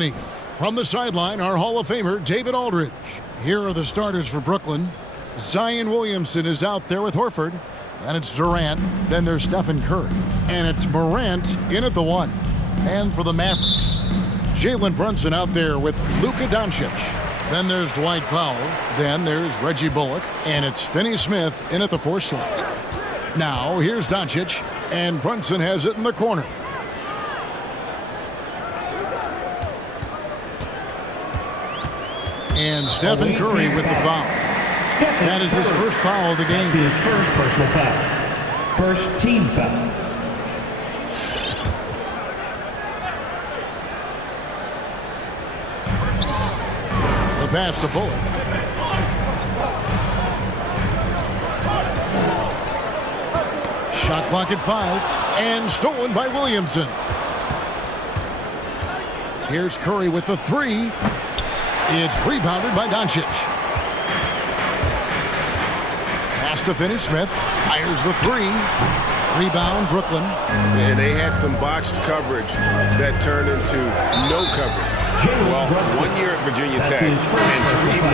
From the sideline, our Hall of Famer, David Aldridge. Here are the starters for Brooklyn. Zion Williamson is out there with Horford. Then it's Durant. Then there's Stephen Curry. And it's Morant in at the 1. And for the Mavericks, Jalen Brunson out there with Luka Doncic. Then there's Dwight Powell. Then there's Reggie Bullock. And it's Finney Smith in at the 4 slot. Now, here's Doncic. And Brunson has it in the corner. And Stephen Curry with the foul. That is his first foul of the game. His first personal foul. First team foul. The pass to Bullock. Shot clock at 5. And stolen by Williamson. Here's Curry with the 3. It's rebounded by Doncic. Pass to Finney Smith. Fires the 3. Rebound, Brooklyn. And they had some botched coverage that turned into no coverage. Well, 1 year at Virginia Tech and 3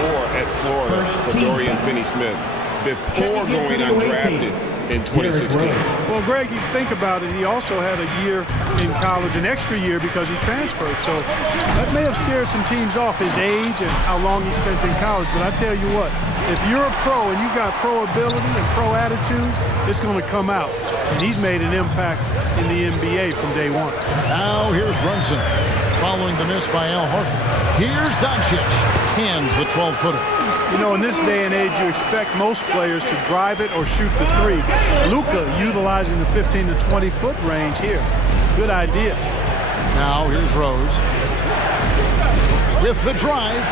more at Florida for Dorian Finney-Smith before going undrafted in 2016. Well, Greg, you think about it, he also had a year in college, an extra year because he transferred. So that may have scared some teams off, his age and how long he spent in college. But I tell you what, if you're a pro and you've got pro ability and pro attitude, it's going to come out. And he's made an impact in the NBA from day 1. Now here's Brunson. Following the miss by Al Horford. Here's Doncic. Cans the 12-footer. You know, in this day and age, you expect most players to drive it or shoot the 3. Luka utilizing the 15 to 20-foot range here. Good idea. Now here's Rose. With the drive.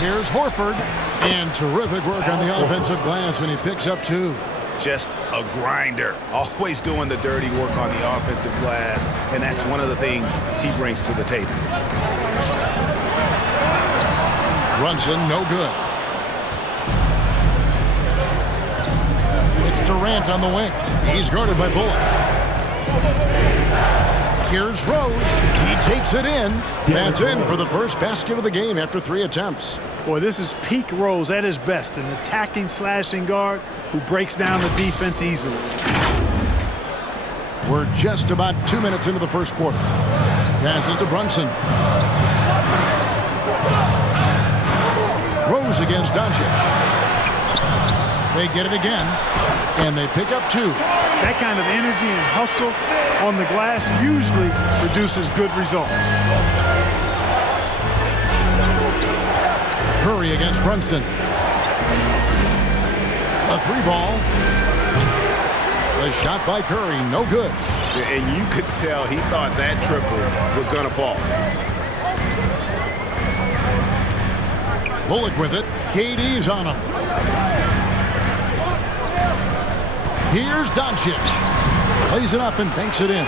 Here's Horford. And terrific work on the offensive glass when he picks up 2. Just a grinder, always doing the dirty work on the offensive glass, and that's one of the things he brings to the table. Brunson, no good. It's Durant on the wing. He's guarded by Bullock. Here's Rose. He takes it in. That's in for the first basket of the game after 3 attempts. Boy, this is peak Rose at his best, an attacking, slashing guard who breaks down the defense easily. We're just about 2 minutes into the first quarter. Passes to Brunson. Rose against Doncic. They get it again, and they pick up 2. That kind of energy and hustle on the glass usually produces good results. Curry against Brunson. A 3-ball. The shot by Curry, no good. And you could tell he thought that triple was going to fall. Bullock with it. KD's on him. Here's Doncic. Plays it up and banks it in.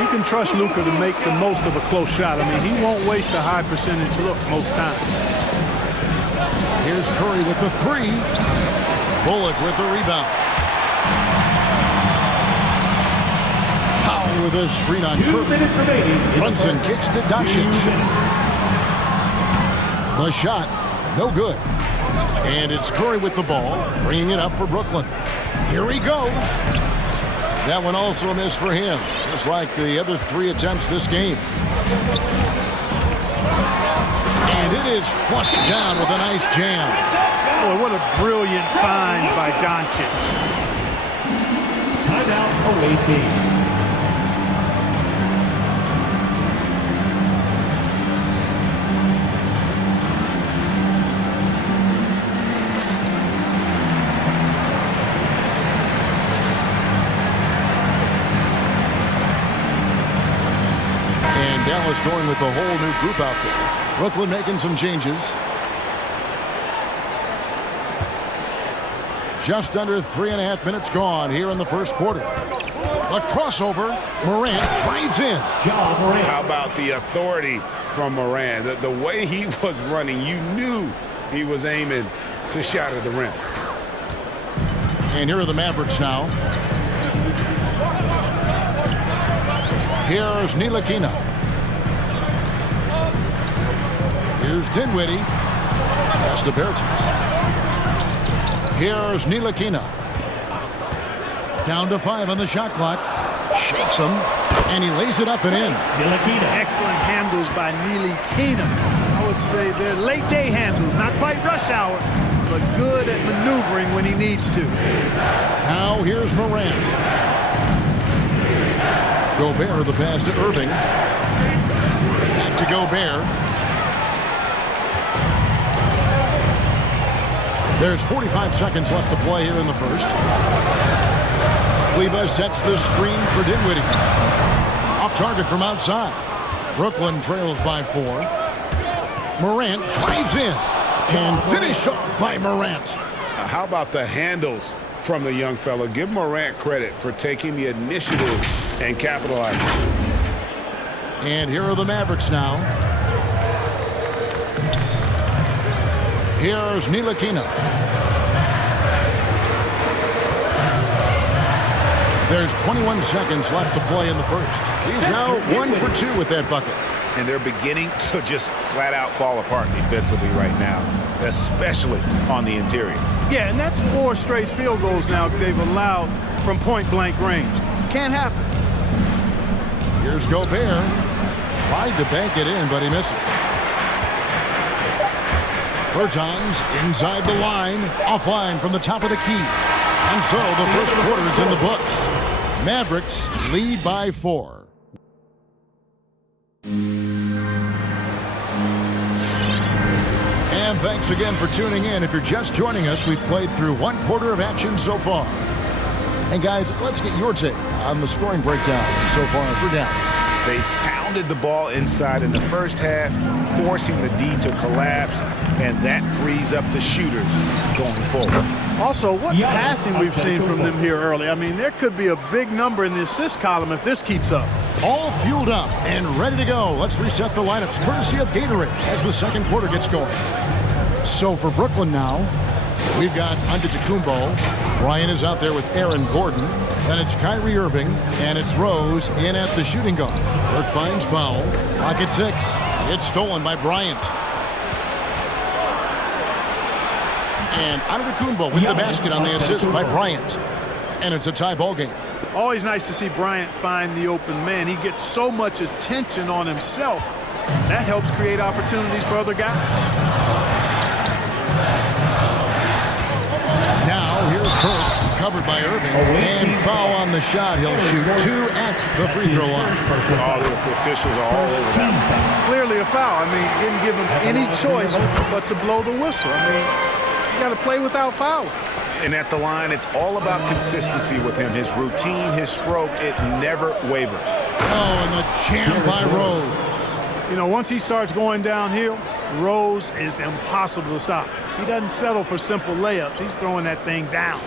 You can trust Luka to make the most of a close shot. I mean, he won't waste a high percentage look most times. Here's Curry with the 3. Bullock with the rebound. Powell with a screen on Curry. Brunson kicks to Doncic. The shot, no good. And it's Curry with the ball, bringing it up for Brooklyn. Here he goes. That one also a miss for him, just like the other 3 attempts this game. And it is flushed down with a nice jam. Boy, what a brilliant find by Doncic. Timeout away team. And Dallas going with the whole new group out there. Brooklyn making some changes. Just under 3.5 minutes gone here in the first quarter. A crossover. Morant drives in. How about the authority from Morant? The way he was running, you knew he was aiming to shatter the rim. And here are the Mavericks now. Here's Ntilikina. Here's Dinwiddie. Pass to Bertans. Here's Ntilikina. Down to 5 on the shot clock. Shakes him, and he lays it up and in. Excellent handles by Ntilikina. I would say they're late day handles, not quite rush hour, but good at maneuvering when he needs to. Now here's Morant. Gobert the pass to Irving. Back to Gobert. There's 45 seconds left to play here in the first. Kleber sets the screen for Dinwiddie. Off target from outside. Brooklyn trails by 4. Morant drives in and finished off by Morant. How about the handles from the young fella? Give Morant credit for taking the initiative and capitalizing. And here are the Mavericks now. Here's Ntilikina. There's 21 seconds left to play in the first. He's now 1 for 2 with that bucket. And they're beginning to just flat out fall apart defensively right now, especially on the interior. Yeah, and that's 4 straight field goals now they've allowed from point-blank range. Can't happen. Here's Gobert. Tried to bank it in, but he misses. Bertans inside the line, offline from the top of the key. And so the first quarter is in the books. Mavericks lead by 4. And thanks again for tuning in. If you're just joining us, we've played through 1 quarter of action so far. And guys, let's get your take on the scoring breakdown so far for Dallas. They pounded the ball inside in the first half, forcing the D to collapse, and that frees up the shooters going forward. Also, what passing we've seen from them here early. I mean, there could be a big number in the assist column if this keeps up. All fueled up and ready to go. Let's reset the lineups courtesy of Gatorade as the second quarter gets going. So for Brooklyn now, we've got Antetokounmpo. Ryan is out there with Aaron Gordon. Then it's Kyrie Irving, and it's Rose in at the shooting guard. Burke finds Powell. Clock at 6. It's stolen by Bryant. And Antetokounmpo with the basket on the assist by Bryant. And it's a tie ball game. Always nice to see Bryant find the open man. He gets so much attention on himself. That helps create opportunities for other guys. Now here's Burke, covered by Irving, and foul on the shot. He'll shoot 2 at the free throw line. All the officials are all over that. Clearly a foul. I mean, didn't give him any choice but to blow the whistle. I mean, you got to play without fouling. And at the line, it's all about consistency with him. His routine, his stroke, it never wavers. Oh, and the jam by Rose. You know, once he starts going downhill, Rose is impossible to stop. He doesn't settle for simple layups. He's throwing that thing down.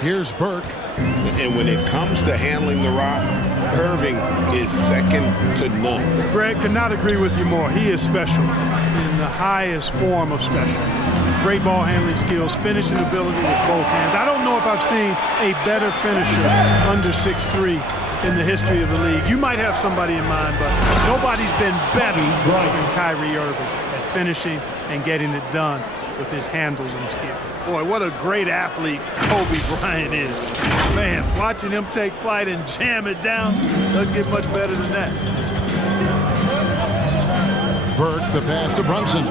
Here's Burke. And when it comes to handling the rock, Irving is second to none. Greg, could not agree with you more. He is special in the highest form of special. Great ball handling skills, finishing ability with both hands. I don't know if I've seen a better finisher under 6'3" in the history of the league. You might have somebody in mind, but nobody's been better than Kyrie Irving at finishing and getting it done with his handles and skill. Boy, what a great athlete Kobe Bryant is. Man, watching him take flight and jam it down doesn't get much better than that. Burke, the pass to Brunson.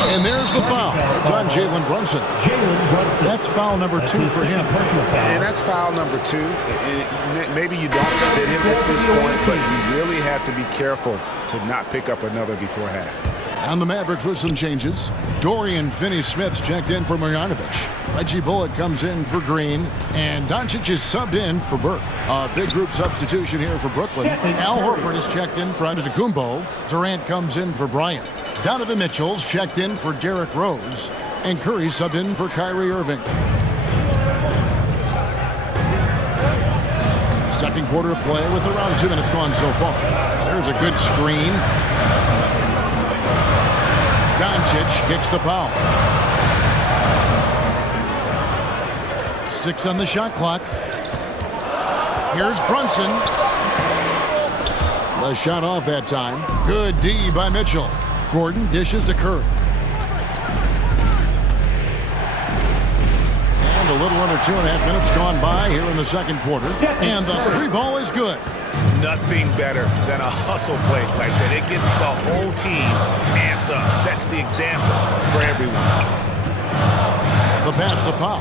And there's the foul. It's on Jalen Brunson. That's foul number 2 for him. And that's foul number 2. And maybe you don't sit him at this point, but you really have to be careful to not pick up another before half. And the Mavericks with some changes. Dorian Finney-Smith's checked in for Marjanovic. Reggie Bullock comes in for Green. And Doncic is subbed in for Burke. A big group substitution here for Brooklyn. Al Horford is checked in for Antetokounmpo. Durant comes in for Bryant. Donovan Mitchell's checked in for Derrick Rose. And Curry subbed in for Kyrie Irving. Second quarter of play with around 2 minutes gone so far. There's a good screen. Doncic kicks to Powell. 6 on the shot clock. Here's Brunson. The shot off that time. Good D by Mitchell. Gordon dishes to Curry. And a little under 2.5 minutes gone by here in the second quarter. And the three ball is good. Nothing better than a hustle play like that. It gets the whole team amped up, sets the example for everyone. The pass to Powell.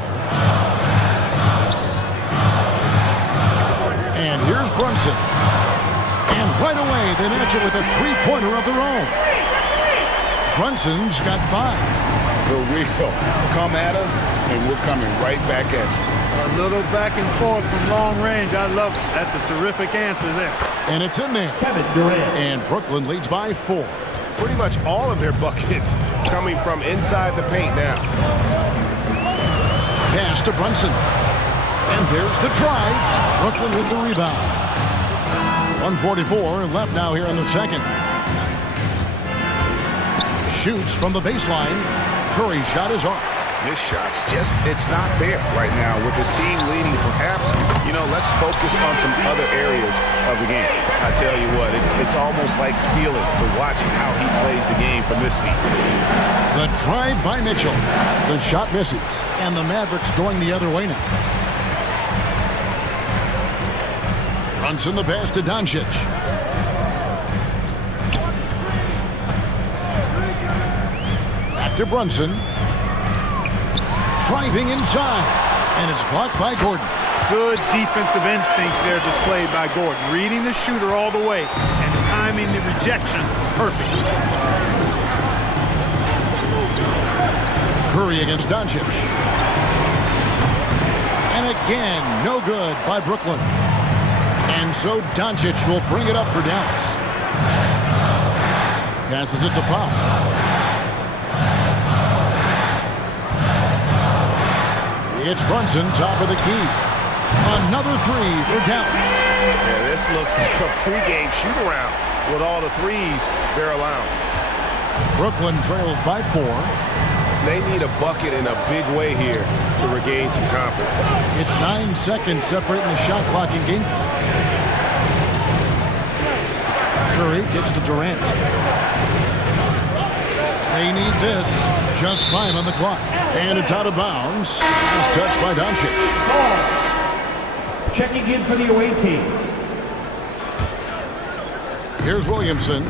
And here's Brunson. And right away, they match it with a three-pointer of their own. Brunson's got 5. The real come at us, and we're coming right back at you. A little back and forth from long range. I love it. That's a terrific answer there. And it's in there. Kevin Durant. And Brooklyn leads by 4. Pretty much all of their buckets coming from inside the paint now. Pass to Brunson. And there's the drive. Brooklyn with the rebound. 1:44 left now here in the second. Shoots from the baseline. Curry's shot is off. This shot's just, it's not there right now with his team leading. Perhaps, let's focus on some other areas of the game. I tell you what, it's almost like stealing to watch how he plays the game from this seat. The drive by Mitchell. The shot misses. And the Mavericks going the other way now. Brunson the pass to Doncic. Back to Brunson. Driving inside. And it's blocked by Gordon. Good defensive instincts there displayed by Gordon. Reading the shooter all the way and timing the rejection perfectly. Curry against Doncic. And again, no good by Brooklyn. And so Doncic will bring it up for Dallas. Passes it to Powell. It's Brunson, top of the key. Another 3 for Dallas. Yeah, this looks like a pregame shoot-around with all the threes they're allowing. Brooklyn trails by 4. They need a bucket in a big way here to regain some confidence. It's 9 seconds separating the shot clock and game clock. Curry gets to Durant. They need this. Just 5 on the clock. And it's out of bounds. It's touched by Doncic. Checking in for the away team. Here's Williamson.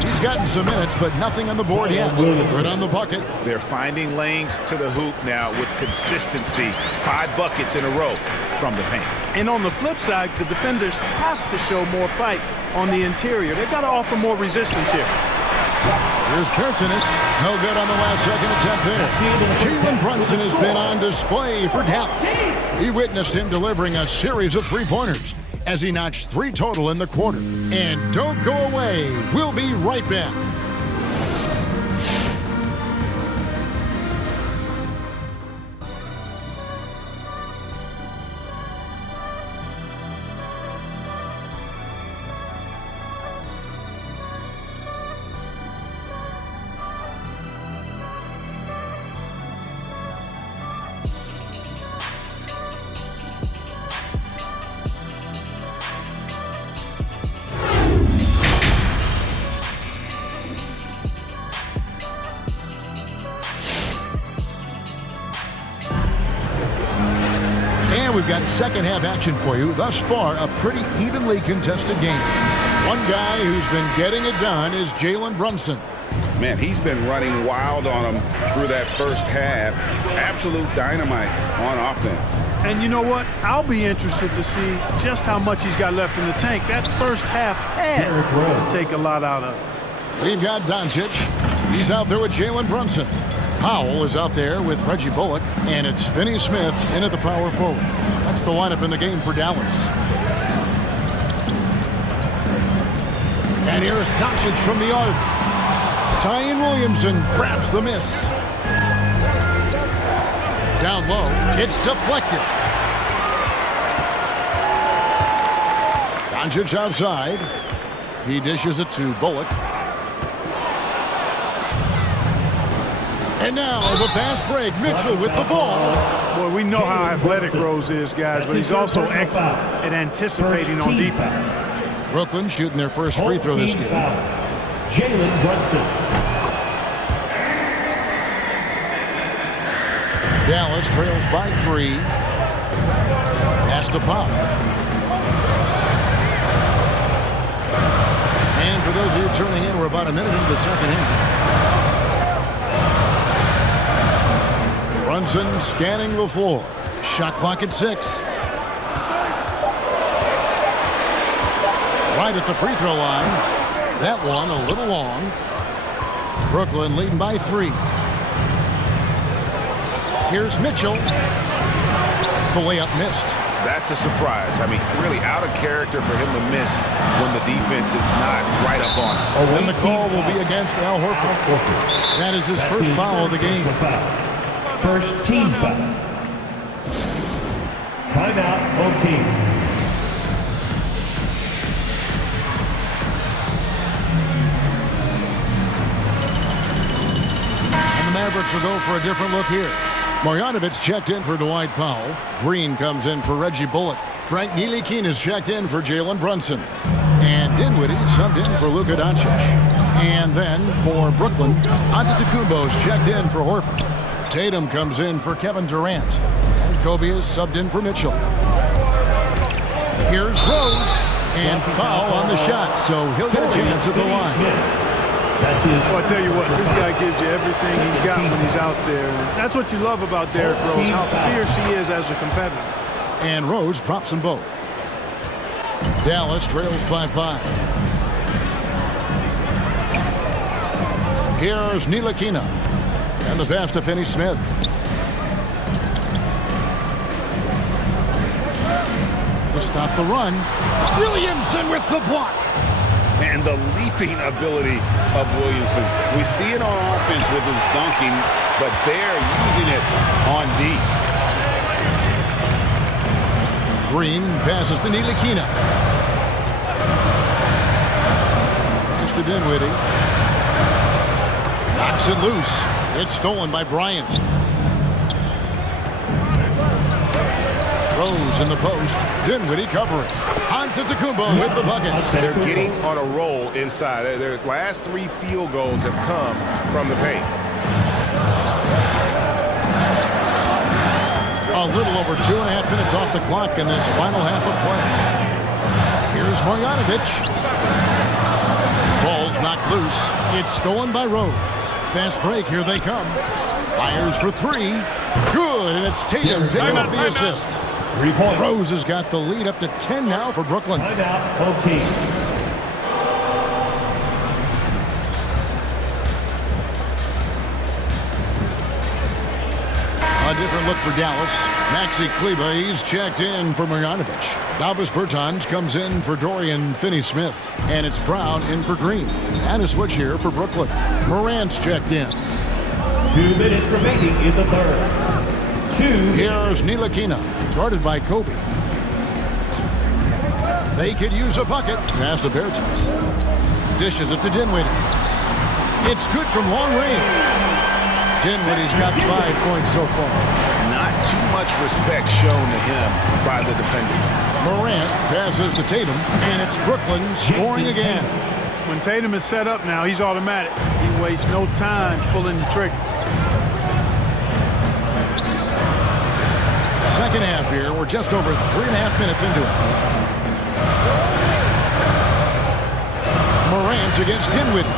He's gotten some minutes, but nothing on the board yet. Good on the bucket. They're finding lanes to the hoop now with consistency. 5 buckets in a row from the paint. And on the flip side, the defenders have to show more fight on the interior. They've got to offer more resistance here. Here's Pertinis. No good on the last second attempt there. Jalen Brunson has been on display for Dallas. We witnessed him delivering a series of three-pointers as he notched 3 total in the quarter. And don't go away. We'll be right back. We've got second half action for you. Thus far, a pretty evenly contested game. One guy who's been getting it done is Jalen Brunson. Man, he's been running wild on them through that first half. Absolute dynamite on offense. And you know what? I'll be interested to see just how much he's got left in the tank. That first half had to take a lot out of it. We've got Doncic. He's out there with Jalen Brunson. Powell is out there with Reggie Bullock. And it's Finney Smith in at the power forward. That's the lineup in the game for Dallas. And here's Doncic from the arc. Zion Williamson grabs the miss. Down low, it's deflected. Doncic outside. He dishes it to Bullock. And now the fast break. Mitchell with the ball. Well, we know how athletic Rose is, guys, but he's also excellent at anticipating on defense. Brooklyn shooting their first free throw this game. Jalen Brunson. Dallas trails by 3. Pass to Pop. And for those of you turning in, we're about a minute into the second half. Brunson scanning the floor. Shot clock at 6. Right at the free throw line. That one a little long. Brooklyn leading by 3. Here's Mitchell. The layup missed. That's a surprise. I mean, really out of character for him to miss when the defense is not right up on him. And the call will be against Al Horford. That is his first foul of the game. First team foul. Timeout, OT. And the Mavericks will go for a different look here. Marjanovic checked in for Dwight Powell. Green comes in for Reggie Bullock. Frank Ntilikina checked in for Jalen Brunson. And Dinwiddie subbed in for Luka Doncic. And then for Brooklyn, Antetokounmpo's checked in for Horford. Tatum comes in for Kevin Durant. And Kobe is subbed in for Mitchell. Here's Rose. And foul on the shot, so he'll get a chance at the line. Well, I tell you what, this guy gives you everything he's got when he's out there. That's what you love about Derrick Rose, how fierce he is as a competitor. And Rose drops them both. Dallas trails by 5. Here's Ntilikina. And the pass to Finney-Smith. To stop the run. Williamson with the block. And the leaping ability of Williamson. We see it on offense with his dunking, but they're using it on D. Green passes to Ntilikina. Pass to Dinwiddie. Knocks it loose. It's stolen by Bryant. Rose in the post. Dinwiddie covering. Antetokounmpo with the bucket. They're getting on a roll inside. Their last 3 field goals have come from the paint. A little over 2.5 minutes off the clock in this final half of play. Here's Marjanovic. Ball's knocked loose. It's stolen by Rose. Fast break. Here they come. Fires for 3. Good, and it's Tatum picking up the assist. 3 points. Rose has got the lead up to 10 now for Brooklyn. Timeout, OT. A different look for Dallas. Maxi Kleber, he's checked in for Marjanovic. Davis Bertans comes in for Dorian Finney-Smith. And it's Brown in for Green. And a switch here for Brooklyn. Morant's checked in. 2 minutes remaining in the third. Here's Ntilikina, guarded by Kobe. They could use a bucket. Pass to Bertans. Dishes it to Dinwiddie. It's good from long range. Dinwiddie's got 5 points so far. Not too much respect shown to him by the defenders. Morant passes to Tatum, and it's Brooklyn scoring again. When Tatum is set up now, he's automatic. He wastes no time pulling the trigger. Second half here. We're just over 3.5 minutes into it. Morant against Dinwiddie.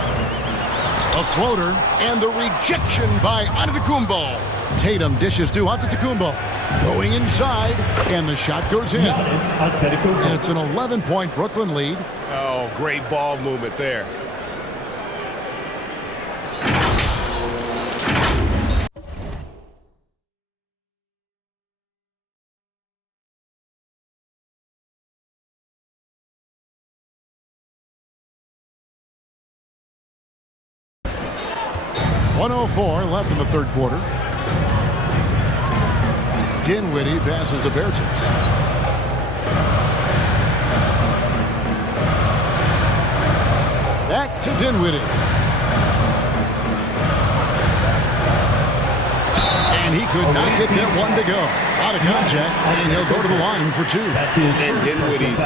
A floater, and the rejection by Antetokounmpo. Tatum dishes to Antetokounmpo. Going inside, and the shot goes in. And it's an 11-point Brooklyn lead. Oh, great ball movement there. .104 left in the third quarter. Dinwiddie passes to Bertans. Back to Dinwiddie. And he could not get that one to go. Out of contact, and he'll go to the line for 2. And Dinwiddie's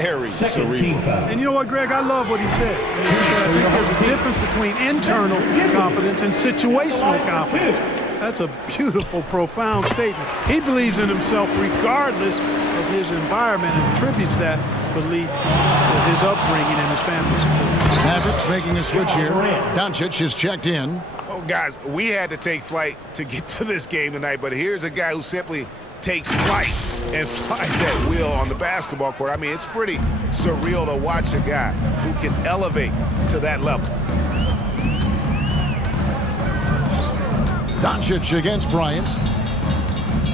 Very Second cerebral. team foul. And you know what, Greg? I love what he said. He said, I think there's a difference between internal confidence and situational confidence. That's a beautiful, profound statement. He believes in himself regardless of his environment and attributes that belief to his upbringing and his family support. Mavericks making a switch here. Doncic is checked in. Oh, guys, we had to take flight to get to this game tonight, but here's a guy who simply takes flight and flies at will on the basketball court. I mean, it's pretty surreal to watch a guy who can elevate to that level. Doncic against Bryant.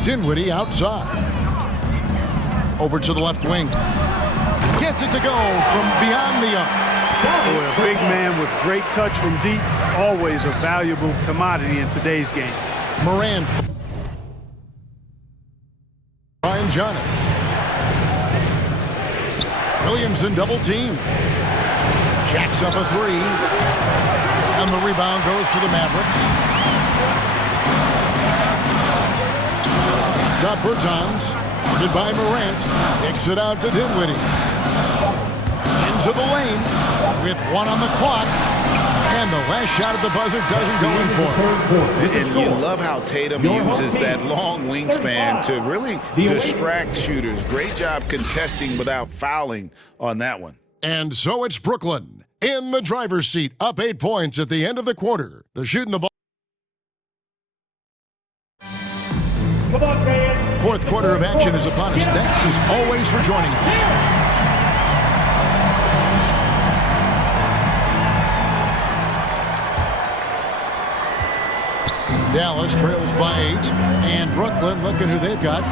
Dinwiddie outside. Over to the left wing. Gets it to go from beyond the arc. Boy, a big man with great touch from deep, always a valuable commodity in today's game. Morant. Brian Giannis. Williamson double team. Jacks up a three. And the rebound goes to the Mavericks. Top Bertans. Guarded by Morant. Kicks it out to Dinwiddie. Into the lane with 1 on the clock. And the last shot at the buzzer doesn't go in for him. And you love how Tatum uses that long wingspan to really distract shooters. Great job contesting without fouling on that one. And so it's Brooklyn in the driver's seat, up 8 points at the end of the quarter. They're shooting the ball. Come on, man. Fourth quarter of action is upon us. Thanks as always for joining us. Dallas trails by 8, and Brooklyn, looking who they've got.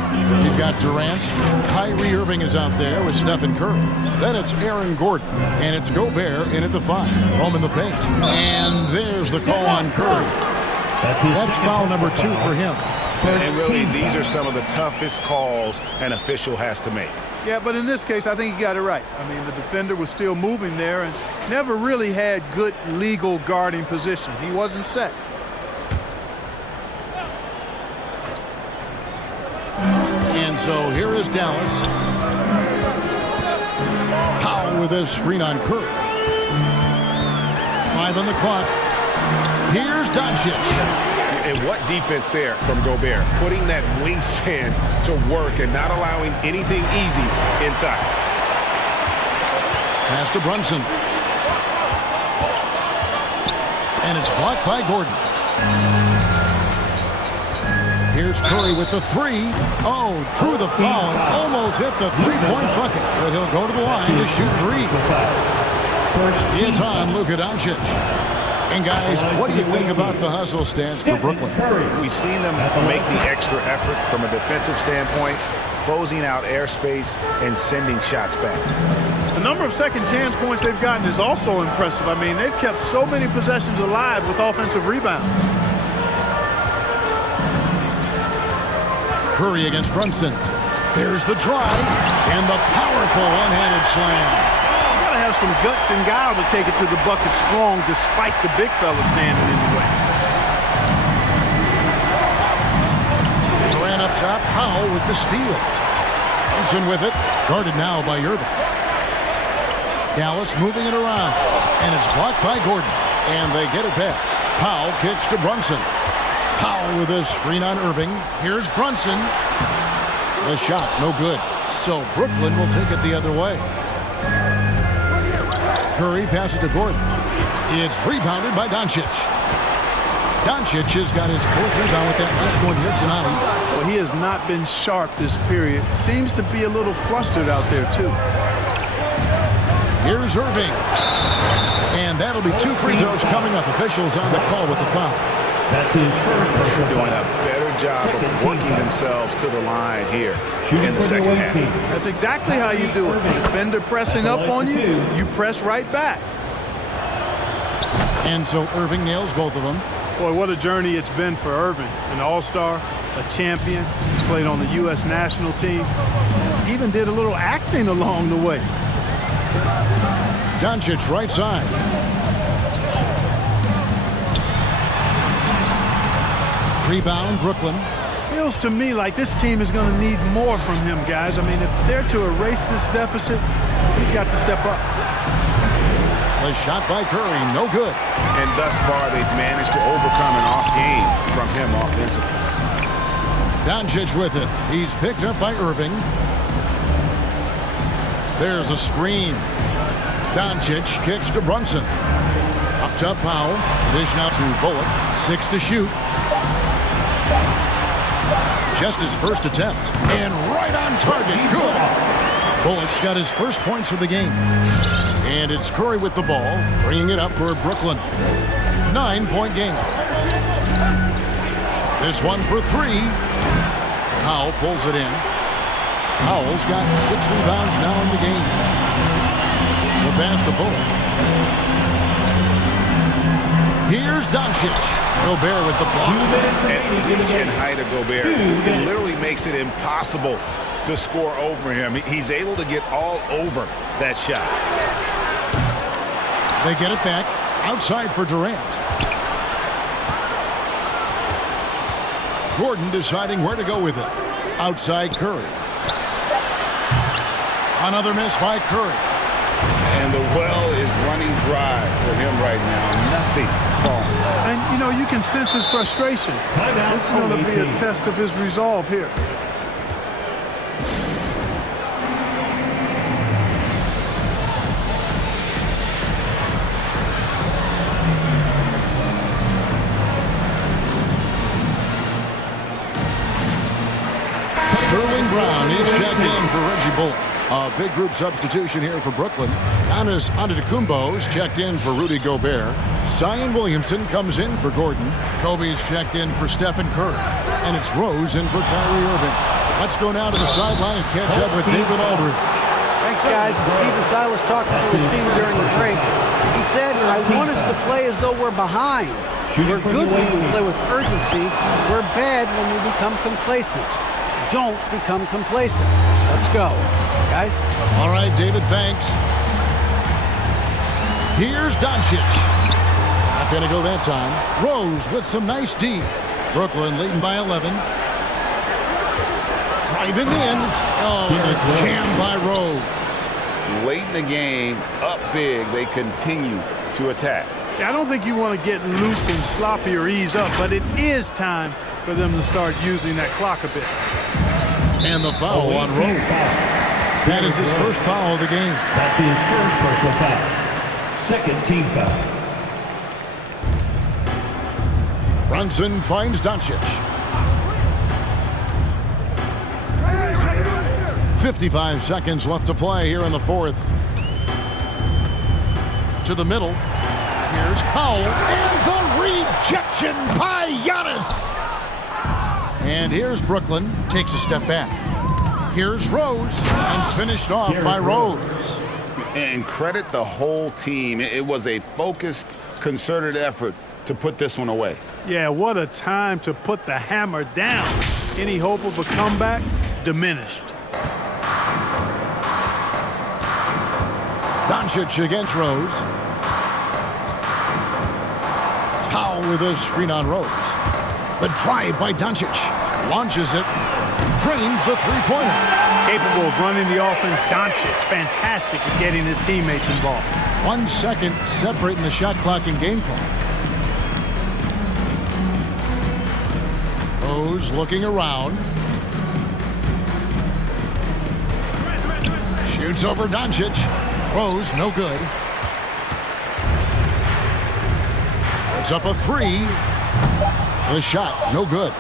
You've got Durant. Kyrie Irving is out there with Stephen Curry. Then it's Aaron Gordon, and it's Gobert in at the 5. Roaming the paint. And there's the call on Curry. That's foul number 2 for him. And really, these are some of the toughest calls an official has to make. Yeah, but in this case, I think he got it right. I mean, the defender was still moving there and never really had good legal guarding position. He wasn't set. And so here is Dallas. Powell with a screen on Curry. 5 on the clock. Here's Doncic. And what defense there from Gobert. Putting that wingspan to work and not allowing anything easy inside. Pass to Brunson. And it's blocked by Gordon. Here's Curry with the 3. Oh, drew the foul and almost hit the 3-point bucket. But he'll go to the line to shoot 3. It's on Luka Doncic. And guys, what do you think about the hustle stance for Brooklyn? We've seen them make the extra effort from a defensive standpoint, closing out airspace and sending shots back. The number of second chance points they've gotten is also impressive. I mean, they've kept so many possessions alive with offensive rebounds. Curry against Brunson. There's the drive and the powerful one-handed slam. Have some guts and guile to take it to the bucket strong despite the big fella standing in the way. Durant up top, Powell with the steal. Thompson with it, guarded now by Irving. Dallas moving it around, and it's blocked by Gordon. And they get it back. Powell kicks to Brunson. Powell with a screen on Irving. Here's Brunson. The shot, no good. So Brooklyn will take it the other way. Curry passes to Gordon. It's rebounded by Doncic. Doncic has got his 4th rebound with that last one here tonight. Well, he has not been sharp this period. Seems to be a little flustered out there, too. Here's Irving. And that'll be 2 free throws coming up. Officials on the call with the foul. That's his first personal Doing foul. a better job of working themselves to the line here in the second half. That's exactly how you do it. Defender pressing up on you, you press right back. And so Irving nails both of them. Boy, what a journey it's been for Irving. An all-star, a champion. He's played on the U.S. national team. Even did a little acting along the way. Doncic right side. Rebound, Brooklyn. Feels to me like this team is going to need more from him, guys. I mean, if they're to erase this deficit, He's got to step up. The shot by Curry, no good. And thus far, they've managed to overcome an off game from him offensively. Doncic with it. He's picked up by Irving. There's a screen. Doncic kicks to Brunson. Up top Powell. It is now to Bullock. 6 to shoot. Just his first attempt. And right on target. Good. Bullock's got his first points of the game. And it's Curry with the ball, bringing it up for Brooklyn. 9-point game. This one for 3. Powell pulls it in. Powell's got 6 rebounds now in the game. The pass to Bullock. Here's Doncic. Gobert with the block. At the reach and height of Gobert, it literally makes it impossible to score over him. He's able to get all over that shot. They get it back. Outside for Durant. Gordon deciding where to go with it. Outside Curry. Another miss by Curry. And the well is running dry for him right now. Nothing falling. And, you know, you can sense his frustration. This is going to be a test of his resolve here. Sterling Brown is checked in for Reggie Bullock. A big group substitution here for Brooklyn. Giannis Antetokounmpo's checked in for Rudy Gobert. Zion Williamson comes in for Gordon. Kobe's checked in for Stephen Curry. And it's Rose in for Kyrie Irving. Let's go now to the sideline and catch up with David Aldridge. Thanks, guys. Stephen Silas talking to his team during the break. He said, I want us to play as though we're behind. We're good when we play with urgency. We're bad when we become complacent. Don't become complacent. Let's go, guys. All right, David, thanks. Here's Doncic. Not going to go that time. Rose with some nice D. Brooklyn leading by 11. Driving in. Oh, and the jam by Rose. Late in the game, up big, they continue to attack. I don't think you want to get loose and sloppy or ease up, but it is time for them to start using that clock a bit. And the foul on Rose. That is his first foul of the game. That's his first personal foul. Second team foul. Brunson finds Doncic. 55 seconds left to play here in the fourth. To the middle. Here's Powell. And the rejection by Giannis. And here's Brooklyn. Takes a step back. Here's Rose. And finished off by Rose. And credit the whole team. It was a focused, concerted effort to put this one away. Yeah, what a time to put the hammer down. Any hope of a comeback? Diminished. Doncic against Rose. Powell with a screen on Rose. The drive by Doncic. Launches it. Drains the three-pointer. Capable of running the offense. Doncic, fantastic at getting his teammates involved. 1 second separating the shot clock and game clock. Rose looking around. Shoots over Doncic. Rose, no good. It's up a 3. The shot, no good.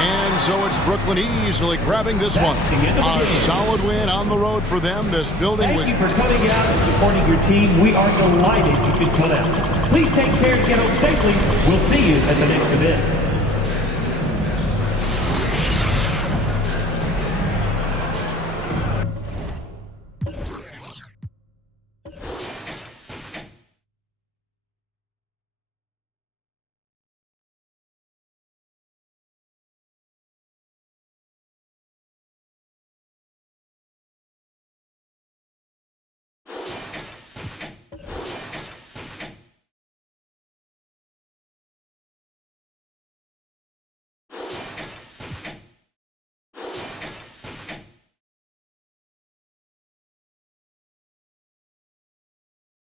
And so it's Brooklyn easily grabbing this one. A solid win on the road for them. This building was... Thank you for coming out and supporting your team. We are delighted you could come out. Please take care and get home safely. We'll see you at the next event.